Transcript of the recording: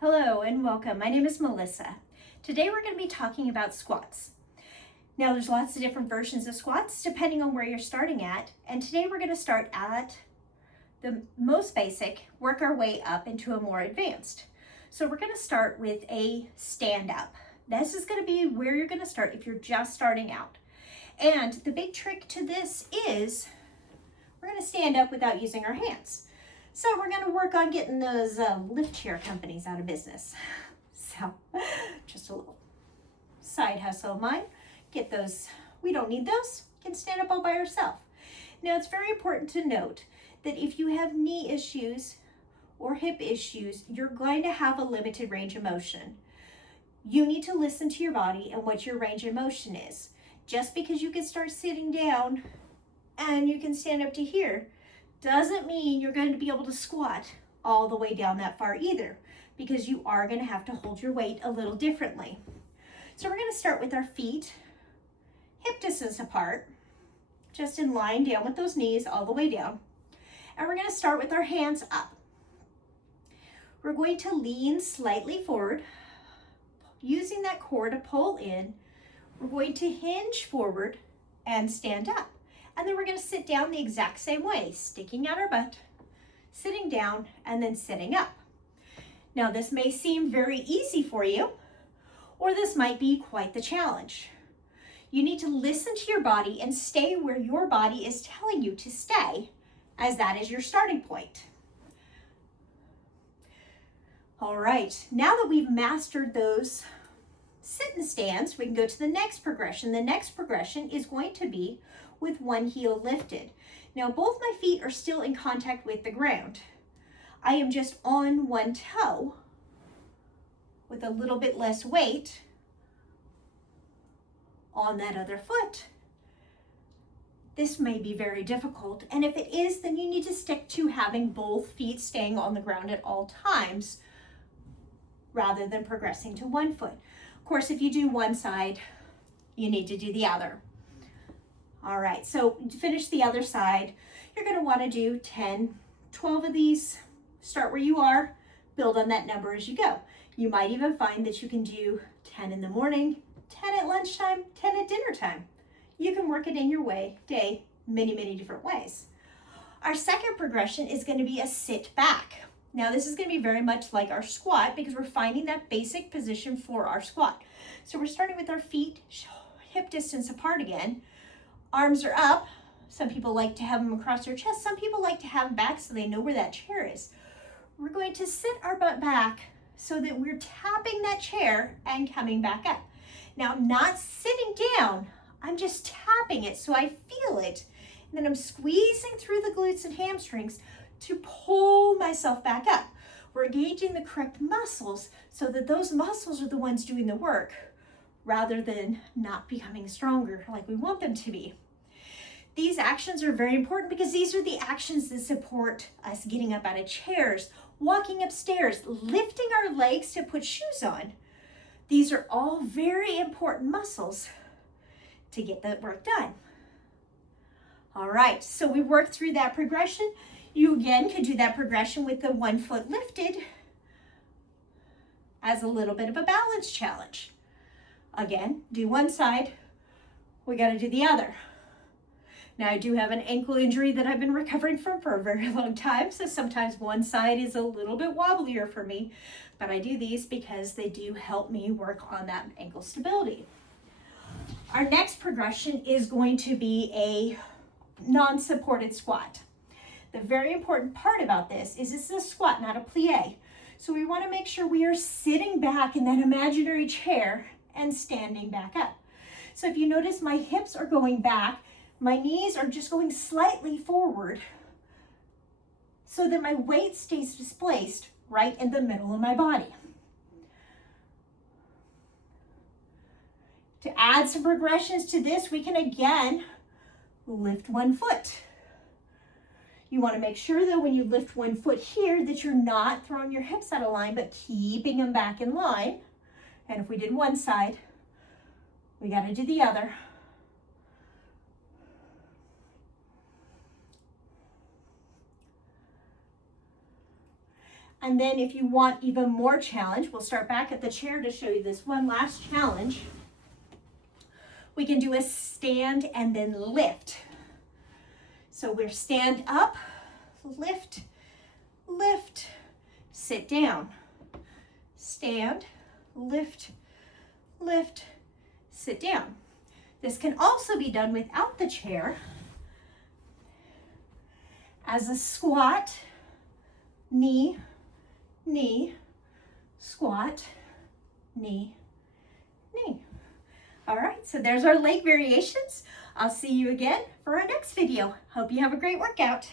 Hello and welcome. My name is Melissa. Today we're going to be talking about squats. Now there's lots of different versions of squats depending on where you're starting at, and today we're going to start at the most basic, work our way up into a more advanced. So we're going to start with a stand up. This is going to be where you're going to start if you're just starting out. And the big trick to this is we're going to stand up without using our hands. So we're going to work on getting those lift chair companies out of business. So just a little side hustle of mine. Get those. We don't need those. You can stand up all by yourself. Now it's very important to note that if you have knee issues or hip issues, you're going to have a limited range of motion. You need to listen to your body and what your range of motion is. Just because you can start sitting down and you can stand up to here doesn't mean you're going to be able to squat all the way down that far either, because you are going to have to hold your weight a little differently. So we're going to start with our feet hip distance apart, just in line down with those knees all the way down. And we're going to start with our hands up. We're going to lean slightly forward, using that core to pull in. We're going to hinge forward and stand up. And then we're going to sit down the exact same way, sticking out our butt, sitting down, and then sitting up. Now this may seem very easy for you, or this might be quite the challenge. You need to listen to your body and stay where your body is telling you to stay, as that is your starting point. All right, now that we've mastered those sit and stands, we can go to the next progression. The next progression is going to be with one heel lifted. Now both my feet are still in contact with the ground. I am just on one toe with a little bit less weight on that other foot. This may be very difficult, and if it is, then you need to stick to having both feet staying on the ground at all times rather than progressing to one foot. Of course, if you do one side, you need to do the other. All right, so to finish the other side, you're going to want to do 10, 12 of these. Start where you are, build on that number as you go. You might even find that you can do 10 in the morning, 10 at lunchtime, 10 at dinner time. You can work it in your day many different ways. Our second progression is going to be a sit back. Now this is going to be very much like our squat because we're finding that basic position for our squat. So we're starting with our feet hip distance apart again. Arms are up. Some people like to have them across their chest. Some people like to have them back so they know where that chair is. We're going to sit our butt back so that we're tapping that chair and coming back up. Now, not sitting down, I'm just tapping it so I feel it. And then I'm squeezing through the glutes and hamstrings to pull myself back up. We're engaging the correct muscles so that those muscles are the ones doing the work, rather than not becoming stronger like we want them to be. These actions are very important because these are the actions that support us getting up out of chairs, walking upstairs, lifting our legs to put shoes on. These are all very important muscles to get that work done. All right, so we worked through that progression. You again could do that progression with the 1 foot lifted as a little bit of a balance challenge. Again, do one side, we got to do the other. Now I do have an ankle injury that I've been recovering from for a very long time, so sometimes one side is a little bit wobblier for me, but I do these because they do help me work on that ankle stability. Our next progression is going to be a non-supported squat. The very important part about this is it's a squat, not a plie. So we want to make sure we are sitting back in that imaginary chair and standing back up. So if you notice, my hips are going back, my knees are just going slightly forward so that my weight stays displaced right in the middle of my body. To add some progressions to this, we can again lift 1 foot. You want to make sure that when you lift 1 foot here that you're not throwing your hips out of line, but keeping them back in line. And if we did one side, we got to do the other. And then if you want even more challenge, we'll start back at the chair to show you this one last challenge. We can do a stand and then lift. So we're stand up, lift, lift, sit down. Stand, lift, lift, sit down. This can also be done without the chair as a squat, knee, knee, squat, knee, knee. All right, so there's our leg variations. I'll see you again for our next video. Hope you have a great workout.